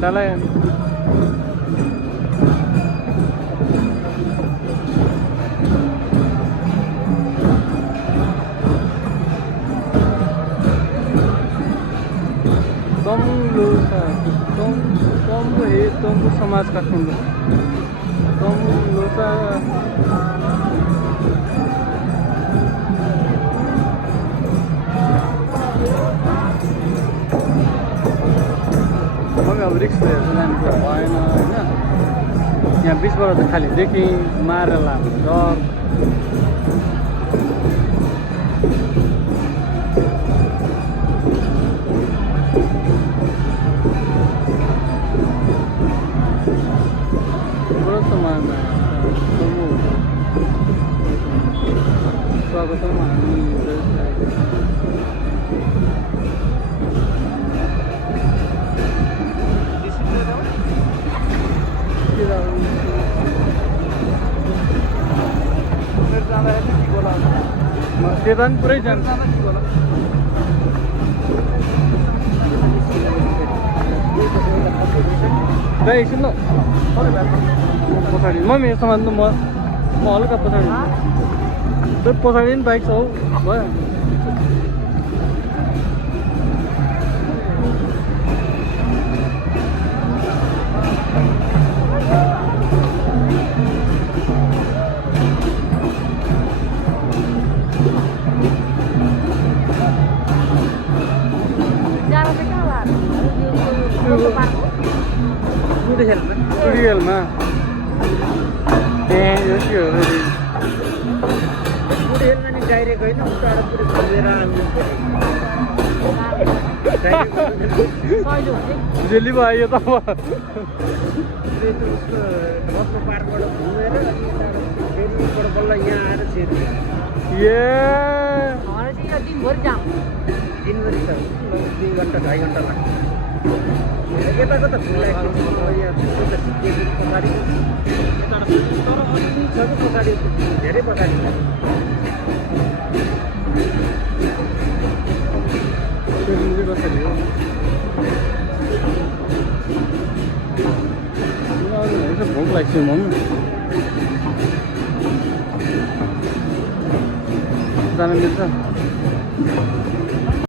Salah. तम्बु समाज काठमाडौँ तम्बु लोसा अब रिक्स जानु भएन होइन यहाँ बिचबाट त खालि देखेँ मारेर लाग्यो डर स्वागतम हामी त्यता पनि पुरै जान्छ दाइ एकछिन ल पछाडि मम्मी यसो मान्नु म हल्का पछाडि त्यो पछाडि पनि बाइक छ हौ भयो Studielमा त्यहाँ यो के हो स्टुडियोमा नि डाइरेक्ट होइन उताबाट पुरै खोलेर जेली भयो आयो त बसको पार्कबाट घुमेर फेरिबाट बल्ल यहाँ आएर छिर्ने दिनभरि जाम दिनभरि त 2 घन्टा 2.5 घन्टा लाग्छ यताको त पछाडि तर पछाडि धेरै पछाडि कसरी हो भोक लाग्छ म जान मिल्छ